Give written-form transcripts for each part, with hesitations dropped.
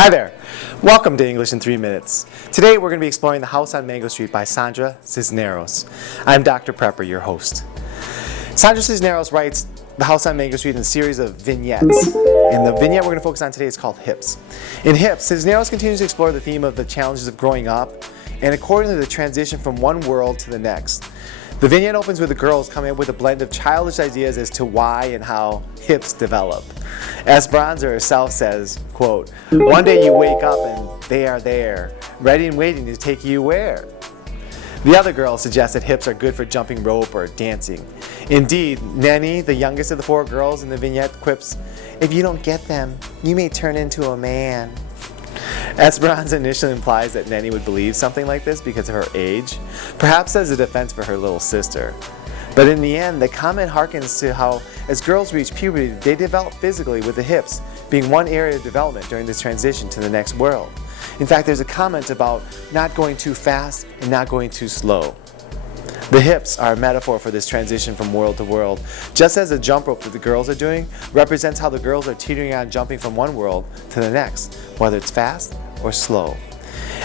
Hi there. Welcome to English in 3 Minutes. Today we're going to be exploring The House on Mango Street by Sandra Cisneros. I'm Dr. Prepper, your host. Sandra Cisneros writes The House on Mango Street in a series of vignettes. And the vignette we're going to focus on today is called Hips. In Hips, Cisneros continues to explore the theme of the challenges of growing up and accordingly the transition from one world to the next. The vignette opens with the girls coming up with a blend of childish ideas as to why and how hips develop. Esperanza herself says, quote, "One day you wake up and they are there, ready and waiting to take you where?" The other girl suggests that hips are good for jumping rope or dancing. Indeed, Nanny, the youngest of the four girls in the vignette, quips, "If you don't get them, you may turn into a man." Esperanza initially implies that Nanny would believe something like this because of her age, perhaps as a defense for her little sister. But in the end, the comment harkens to how, as girls reach puberty, they develop physically, with the hips being one area of development during this transition to the next world. In fact, there's a comment about not going too fast and not going too slow. The hips are a metaphor for this transition from world to world, just as the jump rope that the girls are doing represents how the girls are teetering on jumping from one world to the next, whether it's fast or slow.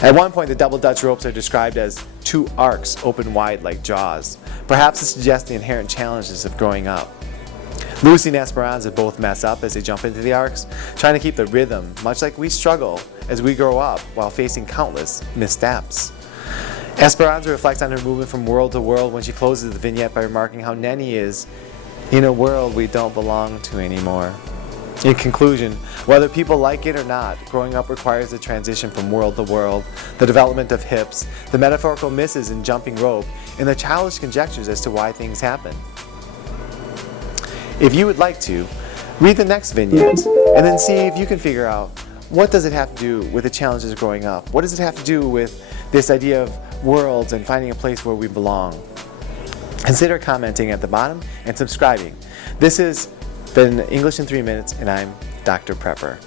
At one point, the double Dutch ropes are described as two arcs open wide like jaws, perhaps to suggest the inherent challenges of growing up. Lucy and Esperanza both mess up as they jump into the arcs, trying to keep the rhythm, much like we struggle as we grow up while facing countless missteps. Esperanza reflects on her movement from world to world when she closes the vignette by remarking how Nanny is in a world we don't belong to anymore. In conclusion, whether people like it or not, growing up requires a transition from world to world, the development of hips, the metaphorical misses in jumping rope, and the childish conjectures as to why things happen. If you would like to, read the next vignette and then see if you can figure out what does it have to do with the challenges of growing up? What does it have to do with this idea of worlds and finding a place where we belong? Consider commenting at the bottom and subscribing. This has been English in 3 Minutes, and I'm Dr. Prepper.